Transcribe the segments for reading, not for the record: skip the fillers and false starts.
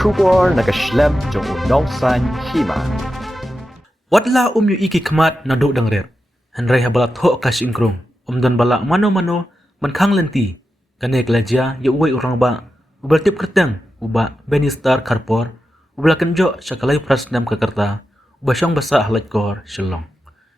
Kubor nakaslem jong unong san hima. Watla yu iki kmat na do dangrer. Henry habalat ho kash ingkrung. Dan bala mano-mano mankang lenti. Kanek lajia yu uwe orang ba. Ubal tip kerteng. Uba benistar karpor. Ubala kenjo syakalay prasnam kakarta. Uba syong basa halat kor shalong.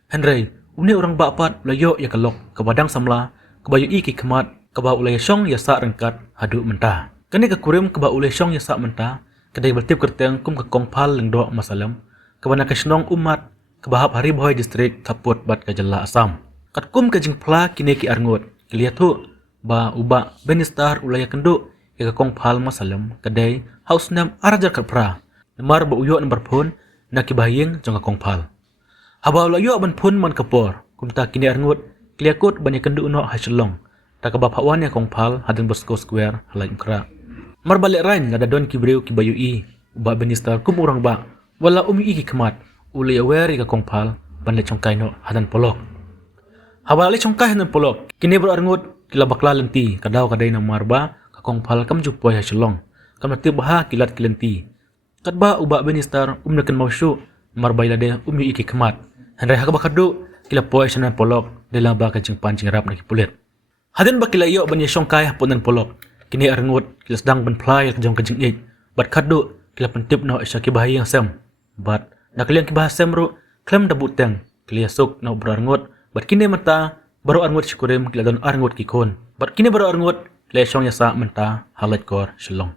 Henry, uni orang ba apat layo ya kalok. Kabadang samla. Kabayu iki kmat. Kaba ulay syong yasa rengkat hadu mentah. Kanek kakurim kaba ulay syong yasa mentah. Kadai bertip kerteng kum kakong pal lengdo masalam. Kabana kasnong umat. Kabahap hari boy distrik Taput bat kajala Asam. Katkum kajing pla kini ki arngot. Kilihat tu ba uba benistar ulaya kenduk ya kakong pal masalam kadai haus nam arajar katpra. Nemar ba uyo nomor pun nak kibahing jong kakong pal. Haba ulayo ban pun man kapor. Kumta kini arngot kiliakut ban ya kenduk no hasilong. Tak kabapawan ya kong pal hadan Bosco Square halai ukra. Mar balik rain lada don kibriu kibayu i uba benistar kum urang ba wala iki kemat. Uli aware ka kong pal ban le chongkai no hadan polok. Haba le chongkai hadan polok. Kini bro arngut kila bakla lenti kadaw kadai na marba ka kong pal kam jupoy ha shalong. Kam natib ha kilat kilenti. Kadba uba benistar nakan mausyu marbay lade iki kemat. Henry ha bakadu kila poy sanan polok dalam ba ka jing pancing rap na kipulit. Hadan ba kila yo ban ye chongkai hapunan polok. Kini arngut kila sedang ban play ka jong ka jing ik. Bat kadu kila pentip no isya kibahiyang sem. Bat nakaliang kibahasem ru klem dabut teng klia sok na berarngot bat kini mata baru arngot syukurim kila don arngot kikon bat kini baru arngot klia syong yasa menta halat kor shalong.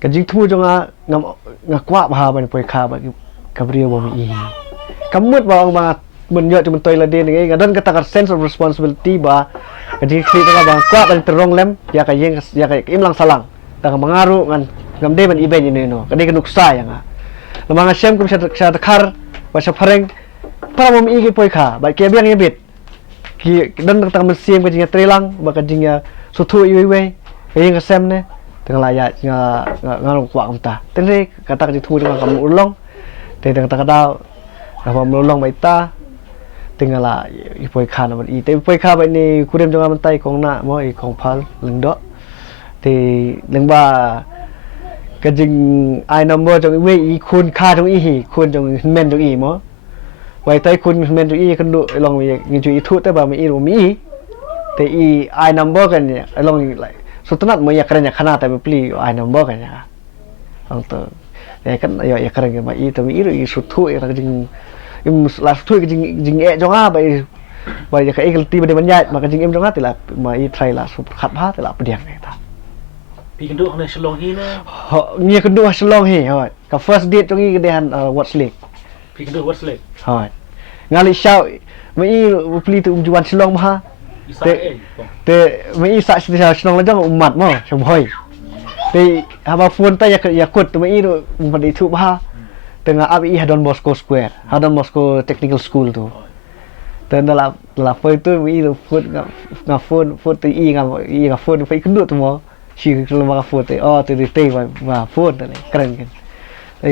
Kajing tu jonga ngakwa bah ban poi kha ba kabrio bo mi kamut ba ang mga menyo tu mentoi ladin ngai ngadan kata sense of responsibility ba kajing kli ta ba kwa ban terong lem ya ka yeng ya ka imlang salang ta mangaru ngan ngamde ban iben ini no kadai kanuksa ya nga lamanga sem kum sa takar ba sa pareng para mo mi poi kha ba ke biang yebit ki dan ta mesiem kajing trelang ba kajing ya suthu iwe yeng sem ne tengah layak ngarung kuat kita. Tadi kata kerja tu dengan kamu ulong, tadi dengan kata kamu ulong baita, tengah lah ipoi khan apa ini. Tapi ipoi khan ini kurem jangan mentai kong nak mau kong pal lengdok. Thì lengba kerjing I number jong iwe kun kha jong ihi kun jong men jong i mo. Baita kun men jong i kan duk long ngi itu tapi ba mi mi. Thì I number kan ya long like sutunat mo ya keranya kana tapi pli ai number kan ya untuk ya kan ya keranya ma i tapi i sutu i rajing im la sutu jing e jonga ba ya ka ikal ti ba de manyat maka jing im jonga tila ma i try la sup khat ha tila pediang ne ta Pi kenduk hang shalong hi na ho ngi kedua shalong hi hoi ka first date jongi gedehan what's like pi kenduk what's like hoi ngali shout ma i pli tu juan shalong ma te mai sa sida senong lajang umat mo semboi te haba phone ta yakut mai ru umpat itu bah tengah abi Don Bosco Square Don Bosco Technical School tu dan dalam phone tu mi tu phone tu i phone phải kendut tu mo si kalau phone tu tu tu wa phone tu keren kan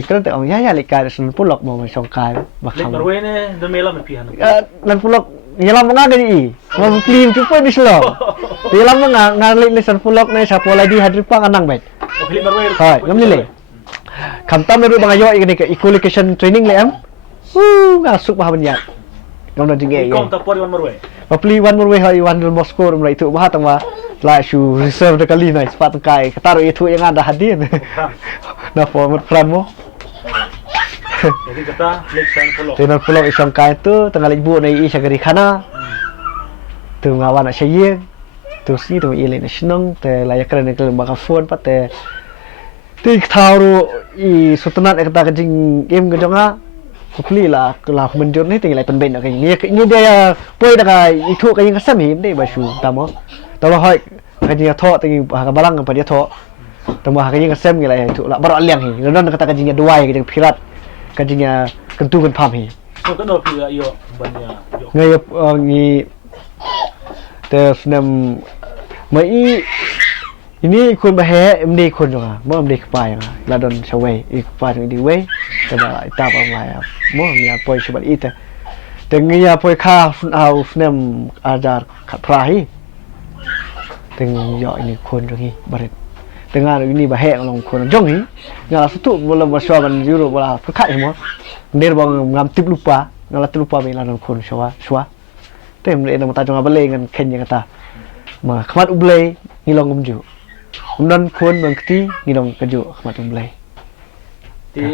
keren tu ya lekai sun pulok mo song kai ba เล็ก kham มาเว้ยเนี่ยเดินเมล่ามันเพียน nan pulok nyelam nga gani i mo clean tu pun islo nyelam nga le san pulok ne sa pola di hadri pa anang bet ผลิตมาเว้ย hai ngam ni le kham tam ru bang ayo ini ke equalization training le am nga suk ba ban ya ngam na jing กล้องตะปอดวันมาเว้ย Papli wan murwe hai wan del Moscow rum itu bah tang ma la shu reserve de kali nai sepat kai kataru itu yang ada hadir na format plan mo jadi kata เล็กแซงพลอก tenan pulau isam kai tu tengah ibu nai i sagari khana tu ngawan nak syie tu si tu ile na shnong te layak keren ke baka phone pat te ti thauru i sutanat kata kajing game kejonga Kupli lah menjur ni tinggal penben nak ni dia poi dah kai itu kai yang kesam him deh basu tamo tahu hoi kai yang thok tinggi balang apa dia thok tamu kai yang kesam gila itu lah baru aliang hi dan kata kai yang dua kai yang pirat kai yang kentu kan pam hi ก็โนพีอะโยบันเนี่ยโย ngai ni terus nam mai ini kun bahe md kun jonga mo md kpai nga ladon sawai ik pa di we taba ita pa mai mo mia poi sibat ita tengia poi kha sun au snem ajar prahi teng yo ini kun jongi baret tengah ini bahe long kun jongi ngala sutu bola baswa ban euro bola phakha mo nder bang ngam tip lupa ngala tip lupa me ladon kun swa tem le na ta jonga bale ngan ken yang kata ma khmat ublei ngilong umju Kemudian kun bangkiti ngidong keju khmat umblai ที่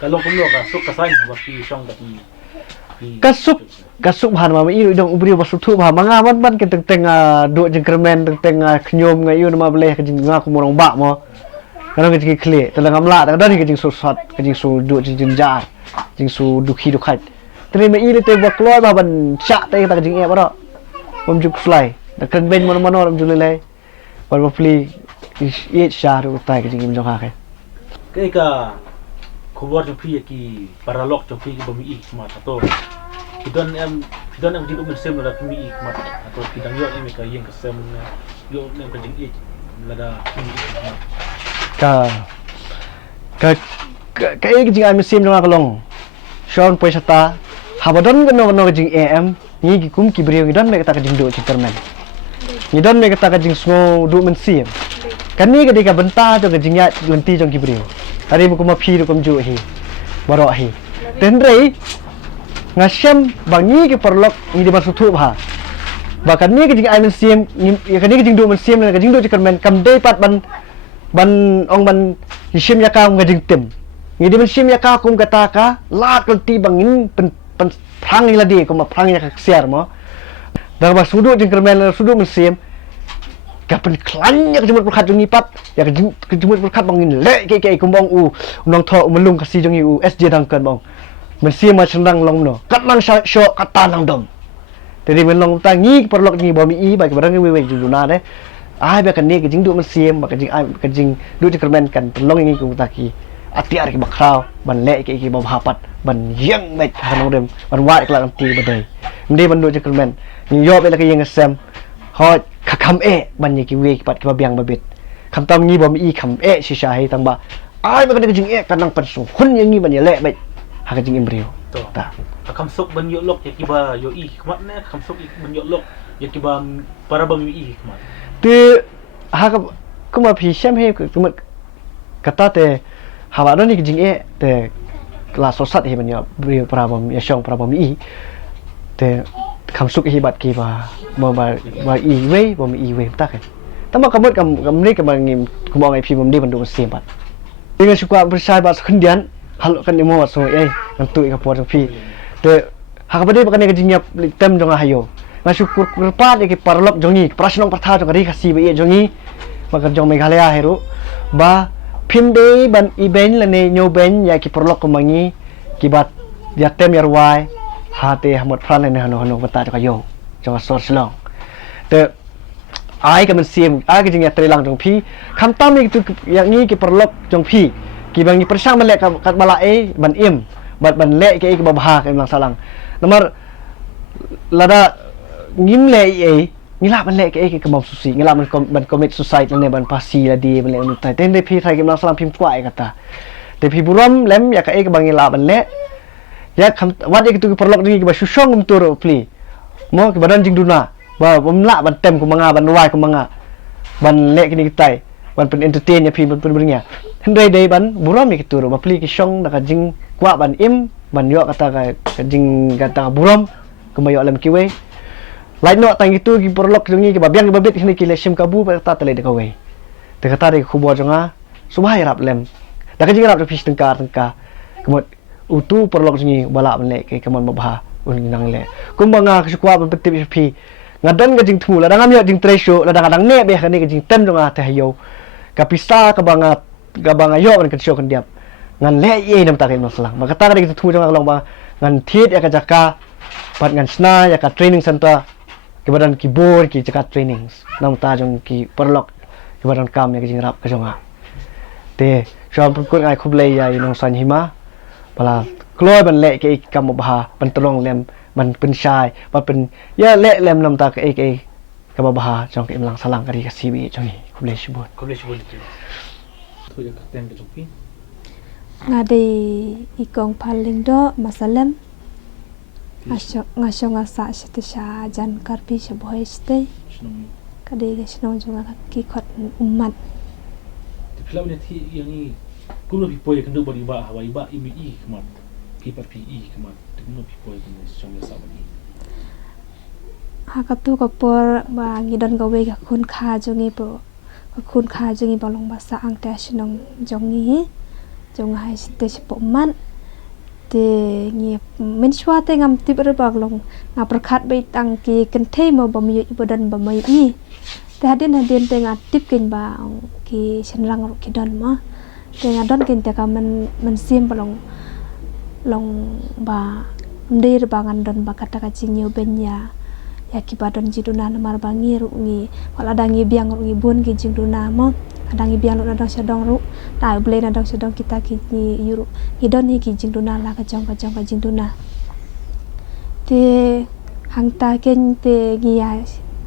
การลงทุนโลกอะสุกกระไซว่าปีช่องกับปี kasuk bahan mama iu dong ubri basutu bah manga ban ke teng do jengkermen teng knyom ngayu nama boleh ke jing ngaku morong bak mo kana ke jing kle telang amla dan ke jing susat ke jing su do jing jar jing su dukhi dukhat terima iu te bak loy bah ban cha te ta ke jing e baro pom juk fly da kan ben mono ram julai ban bapli i shar utai ke jing jong ha ke ก็อีกขบวนจงพี่กีปาราล็อกจงพี่บ่มีอีกมาตัวพี่ดอนเอ็มจิตอุมเซมแล้วมีอีกมาตัวพี่ดังยอดเอ็มก็ยังก็เซมยอดเอ็มก็จิงอีกแล้วก็มีอีกมา ka e jing am sim jong kalong shon poisata habadon no jing am ni gi kum ki brio don me kata ka jing do cinterman ni don me kata ka jing smo do men sim kan ni ka dika benta jo ka jing ya lenti jong ki brio hari mu kuma phi kum ju hi baro hi ten rei ngasem bangi ki perlok ni di masu thu ba bahkan ni ka jing am sim ni ka ni ka jing do men sim ka jing do cinterman kam dei pat ban ong ban hisim yakam ngajing tim ngidi men sim yakam kum kata ka lat kelti bangin pen prang ni ladi kum prang yak share mo dar ba sudu jing kermen sudu men sim ka pen klan yak jumut berkat jung nipat yak jumut berkat bangin le ke kum bong u nong tho melung kasi jung u sj dang kan bong men sim ma chendang long no kat mang sho kata nang dom jadi men long ta ngi perlok ni bo mi i ba ke barang we ju na de ai ba kan ni ke jing du men sim ba ke jing ai ke jing du ti kermen kan long ngi ku ta ki atiar ki bakrau ban le ki ba hapat ban yang met hanong dem ban wa ikla ti ba dei ndi ban du ti kermen ni yo be la ke yang sem ho kham e ban ni ki we ki pat ki ba biang ba bit kham tam ngi bo mi i kham e si sha hai tang ba ai ba kan ke jing e kan nang pan su hun yang ngi ban ye le bet ha ke jing embryo ta คำสุกบรรยลกยากิบาโยอีขมัดเนี่ยคำสุกบรรยลกยากิบาปาราบมีอีขมัด tu ha ka ma phi sem he ku ma kata te hawa don ni jing e te la so sat he man ya bri prabam ya shong prabam i te kham suk hi bat ki ba i we ba mi i we ta ke ta ma kamut kam ni ka bang ngim ku ma ngai phi bam ni ban do sim bat dengan suka bersai bat kendian hal kan ni mo so kan tu ka po phi te ha ka bade ba kan ni ka jing ya tem jong hayo Masyukur kurpat iki parlok jongi prasnong pertha jong ri khasi be jongi maka jong Meghalaya heru ba phimde ban iben lane nyo ben ya ki parlok kumangi kibat dia tem yarwai hate hamot pran lane hano bata ka yo jong sor slong te ai ka men sim ai ka jing ya trelang jong phi kham tam ni tu yang ni ki parlok jong phi ki bang ni persang man le ka bala e ban im ban le ke ba bha ka lang salang nomor lada ngim le ngila ban le ke kemam susi ngila ban commit suicide ne ban pasi la di ban le un tai ten de phi thai ke na salam phim kwai kata de phi buram lem ya ka ke bang ngila ban le ya kham wat ke tu perlok ni ke ba susong um tur pli mo ke badan jing duna ba bomla ban tem ku manga ban wai ku manga ban le ke ni tai ban pen entertain ya phi ban nya hendai dei ban buram ke tur ba pli ke song da ka jing kwa ban im ban yo kata ka jing kata buram ku mayo lem kiwe lain no tang itu ki perlok jongi ki babiang ki babit ni ki lesim kabu pa ta tele de kawe te kata de khubo jonga subhai rap lem da ka jing rap de fish tengka kemot utu perlok jongi bala ban le ke kemon mabha un nang le kumbanga ki kwa ban petip pi ngadan ka jing thu la dangam yo jing tresho la dang ne be khani ka jing tem jonga te hayo ka pisa ka banga yo ban ka show kan diap ngan le ye nam ta ke masalah maka ta ka de thu jonga long ba ngan thiet ya ka jaka pat ngan sna ya ka training center kebadan keyboard ki cekat trainings nam ta jong ki perlok kebadan kam ya ki jingrap ka jonga te shom pun ngai khub lei ya nong san hima bala kloi ban le ke kam bah ban tolong lem ban pen shai ban pen ya le lem nam ta ke ka bah jong ke imlang salang kari ka sibi jong ni khub lei shibut thu ya ka teng ke jong ngade ikong paling do masalem ngasyo ngasa sha jan karpi shaboy stay kade ge shnong junga ki khot ummat ti phlau ne thi yang ni kuno pi poy kan do bari ba hawai ba imi kmat ki par pi kmat kuno pi poy kan song ya sa bani ha ka tu ko por ba ngidon go we ga khun kha jungi po khun kha jungi balong ba sa ang ta shnong jongi jong hai ste po man te ngi men shwa te ngam tip re bag long nga prakhat be tang ki kan the mo bam yu ibadan bam mai I te hadin te nga tip kin ba ki senrang ro ki don ma te nga don kin te ka men sim balong long ba ndir ba ngan don ba kata ka chinyu benya ya ki badon jiduna namar bangi ru ngi wala dangi biang ru ngi bun ki jiduna mo adangi biang lu nadang sedong ru tai ble nadang sedong kita ki yuru hidon ni ki jingduna la ka jong ka jingduna te hangta ken te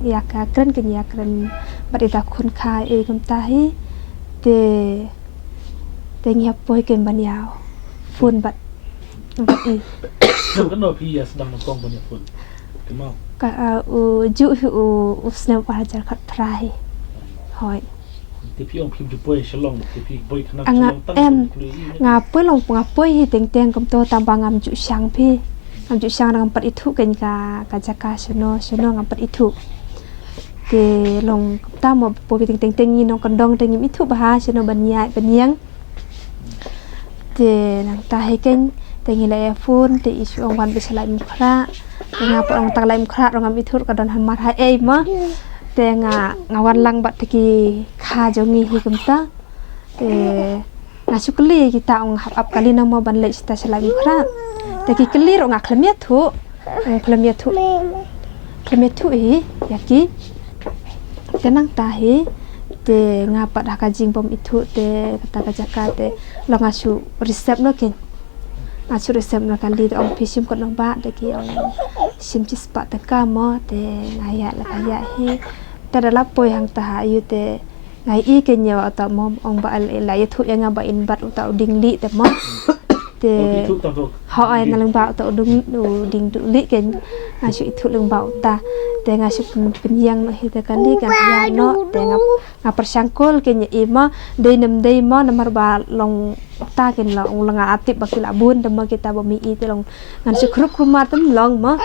ya ka kren ken ya kren barita khun kha e kum ta hi te ngi poi ken ban yao fun bat I no kan no pi ya sedang mangkong ban ya pun kemau ka ju u snem pa jar khat trai hoi ti pi ong phim ju poy shalong ti pi poy khana anga shalong em nga poi long nga poi hi teng kam to tam ba ngam ju sang phi ngam ju sang ngam pat ithu ken ka jaka sono ngam pat ithu ke long ta mo po bi teng ni nong kandong teng mi ithu ba ha sono ban yang te nang ta he ken teng le phone te isu ong wan bi salai mukra nga po ong tang lai mukra ngam ithu ka don han mar ha e ma te ngawan lang bat ki kha jongi hi kumta te ngasukli kita ong hap kali nama ban le sta selai mukra te ki klir ong akhlamiat thu hi yaki tenang tahi te ngapat hakajing pom itu te kata kajaka te lo ngasu resep no ken ngasu resep no kali te ong pisim kot nong ba te ki ong sim ci spa te kamo te ngaya la kaya hi tada lapoi hang ta ayu te ngai I kenya atau mom ong ba la ya thu yang ba in bat utau ding li te mo te ho ai na lang ba utau ding du li ken ngasu itu lang ba ta te ngasu penyang no hi te kan li kan ya no te ngap persangkol kenya ima dei mo namar ba long ta ken la ong langa atip ba kila bun demo kita ba mi I te long ngasu krup krumar tem long mo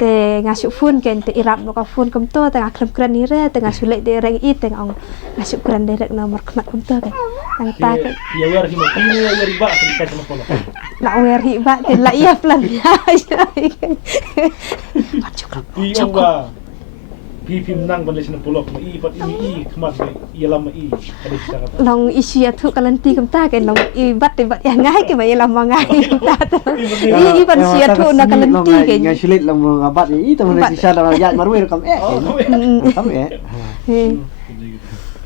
te ngasu fun ken te irap no ka fun kam to te ngakrem kran ni re te ngasu le de reng I te ong ngasu kran direct nomor kmat kam to ken ang ta ke ya wer hi mo kan ya wer ba kan ka sama pola la wer hi ba te la ia plan ya pi ong ba pi nang ban le sina polok ma I pat I khmat I lam I kali sa kata long isu ya thu kalanti kam ta ken long I bat te bat ya ngai ke ba ya lam ngai kam ta I ban sia thu na kalanti ken ngai silit lang mga bat I to na sisa na ya marwe kam kam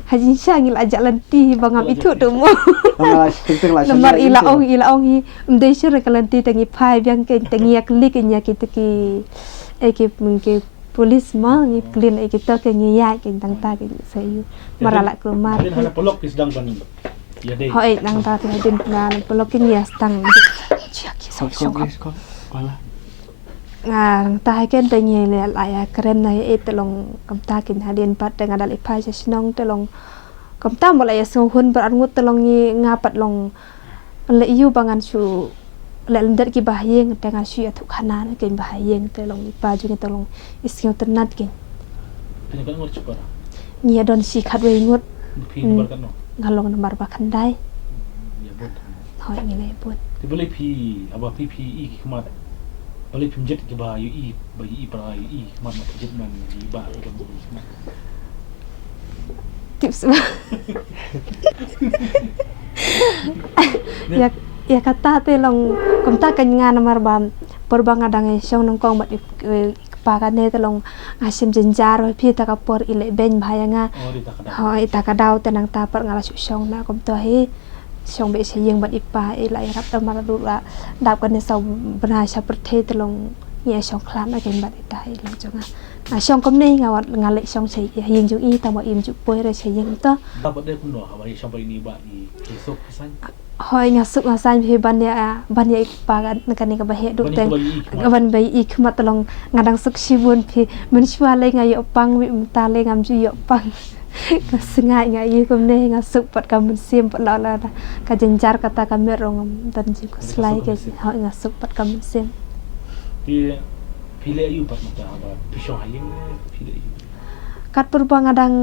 haji syangil ajak lanti bangam itu tu mo la nomor ila ong hi mdei syure kalanti tangi phai biang ken tangi akli ken ya ki ki mungkin polis mah ngi plin kita ke ngi ya ke tang ta ke sayu marala ko mar Din hana pelok di sedang ban. Ya deh. hoi tang ta ke din na polokin ya stang chia ki so so Wala. nga ta ke de ngi le la ya krem na e telong kam ta kin hadin pat dengan dal ipai sa sinong telong kam ta mo la ya so hun ber ngut telong ngi ngapat long le yu bangan su le lendat ki bahyeng dengan su ya thuk hanan ke bahyeng telong ipa ju telong iskeu ternat ke Ini kan ngur cepat. ngi don si khat we ngut Pi nomor kan no. ngalong nomor ba khandai Ya buat. hoi ngi le pun Ti boleh pi apa pi i kemat. Boleh pinjet ke ba yu i ba i pra yu i kemat mat pinjet man i ba kan. tips ya kata te long kom ta kan nga namar bam porbang adang e song nong kong bat pa kan ne te long asim jenjar pi ta ka por ile ben bhaya nga Oh di tak ada. hoi ta ka daw te nang ta par ngala su song na kom to he song be se yeng bat ipa e la rap ta mar du la dap kan ne sau bna sa prthe te long ye song khlam na ken bat ta e long chonga song kom ne nga wat ngale song se yeng ju i ta mo im ju poi re se yeng to Dapat dia kuno hawa yang sampai ini ba i esok kesan. hoi nga suk nga san phi ban ya pa kan ni ka ba he du teng ban bai ik mat long ngadang suk sibun phi men shwa le nga yo pang wi ta le ngam ju yo pang ka singa nga yi kum ne nga suk pat kam sim pat la ka jenjar kata kamer rong dan ji ko slai ke hoi nga suk pat kam sim Pi pilih ayu pas mata apa pisau hayeng pilih ayu. kat purba ngadang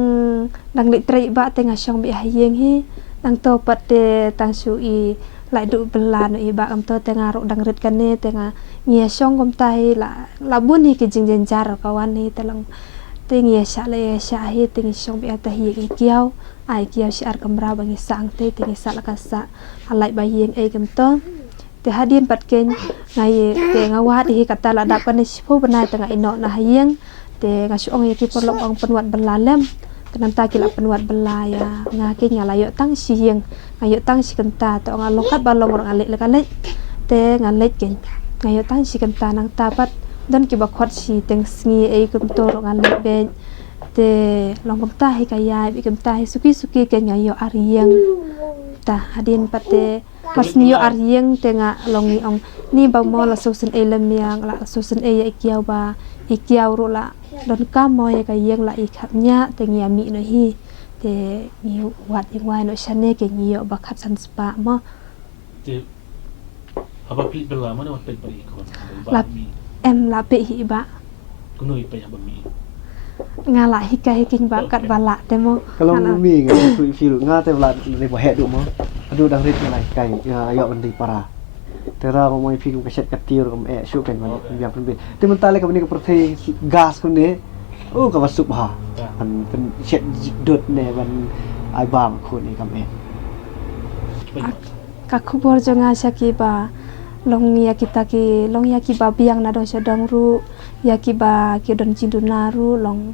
dang li trei ba te nga shong bi hayeng hi dang to pat te tang su i lại đủ belan i ba am to te nga ro dang rit kan ne te nga ngia shong kom tai la bun hi ke jing jen jar kawan hi te long te ngia sha le sha hi te ngi shong bi ta hi ki kiao ai kiao shi ar kamra bangi sang te ngi sa la ka sa halai ba yeng e kam to te hadin pat ken ngai te nga wa hi kata la dap kan ni sipo bana te nga ino na hayeng te nga su ong ki por lok ong penwat belalem kenam ta kila penwat belaya nga ki nga la yo tang si hieng nga yo tang si kenta to nga lokat balong orang alek lekale te nga lek ken nga yo tang si kenta nang tapat don ki bakhot si teng sngi e kum to nga lek ben te long kum ta hi kaya bi kum ta hi suki ken nga yo arieng ta hadin pate pas niyo arieng te nga longi ong ni ba mo la sosen e lemyang la sosen e ya ikiaw ba ikiaw ro la don ka mo ya ka yeng la ikhat nya te ngia mi no hi te mi wat yang wai no shane ke ngi yo ba khat san spa mo Ti apa pilih bela mana wat pet bari kon. Lap. em la pe hi ba Kuno ipa ya ba mi. nga la hi ka hi king ba kat ba la te mo Kalau Nga la- mi nga su filu nga te bla le bo he du mo. Adu dang rit ngai kai yo ban di para. Tera mo mai fiku ka set ka tir kom e su pen man biang pen. Te men tale ka ni ka prothe gas kun ne. Oh ka masuk ha. An pen set dot ne ban ai bam kun ni kam e. ka khubor jonga saki ba long ya kita ki long ya ki ba biang na do sedang ru ya ki ba ki don cinduna ru long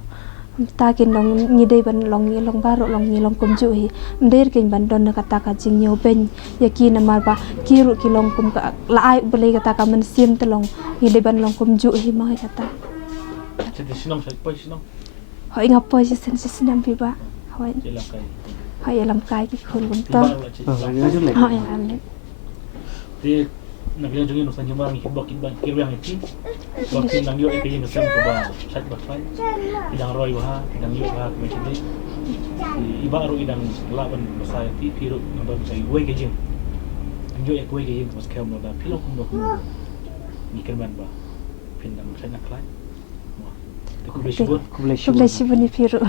ta kin long ngi dei ban long ngi long baro long ngi long kum ju hi nder kin ban don kata ka jing nyo ben ya ki na mar ba ki ru ki long kum ka la ai bele kata ka men sim te long ngi dei ban long kum ju hi ma kata Jadi sinong sa pa sinong. hoi ngapo si sen si sinam pi ba hoi Jelang kai. hoi lam kai ki khul kum Ti to ba la cik. Ni ju le. hoi am le Ti nak dia jungin usan nyambang hibak hibak kirang iki. Waktu nang yo iki yang sem ko ba sat ba fai. Idang roy ba, idang yo ba ko macam ni. Iba ro idang laban masaya ti piru ngabang sai we ke jing. Yo ek we ke jing mas kem no da pilo kum no kum. Ni kerban ba. Pindang saya nak lai. Mo. Te ko be sibut. Ku boleh Sublai si bani piru